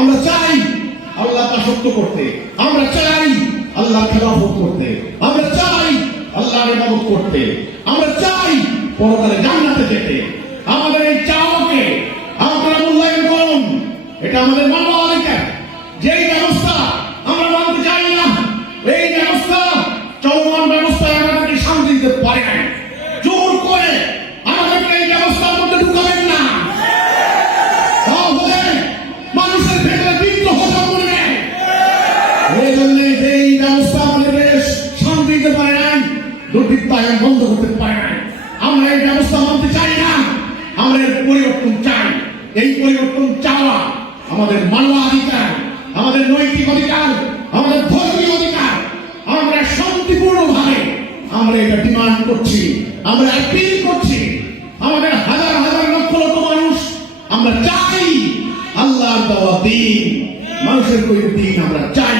আমরা চাই আল্লাহ দাসত্ব করতে। আমরা চাই আল্লাহ খেলাফত করতে। আমরা চাই আল্লাহর ইবাদত করতে। আমরা চাই পরকালে জান্নাতে যেতে। আমাদের এই চাওয়াকে আপনারা মূল্যায়ন করুন। এটা আমাদের মানব অধিকার যেই ব্যবস্থা আমরা মানতে চাই না, এই ব্যবস্থা, চলমান ব্যবস্থায় আমাদেরকে শান্তি দিতে পারে না এই ব্যবস্থা আমাদের দেশ শান্তি দিতে পারে নাই বন্ধ করতে পারে নাই আমরা এই ব্যবস্থা মানতে চাই না আমরা এর পরিবর্তন চাই এই পরিবর্তন চাওয়া আমাদের মানবাধিকার আমাদের নৈতিক অধিকার আমাদের ধর্মীয় অধিকার আমরা শান্তিপূর্ণভাবে আমরা এটা ডিমান্ড করছি আমরা অ্যাপিল করছি আমাদের হাজার হাজার লক্ষ মানুষ আমরা চাই আল্লাহর দেওয়া দিন। মানুষের দিন আমরা চাই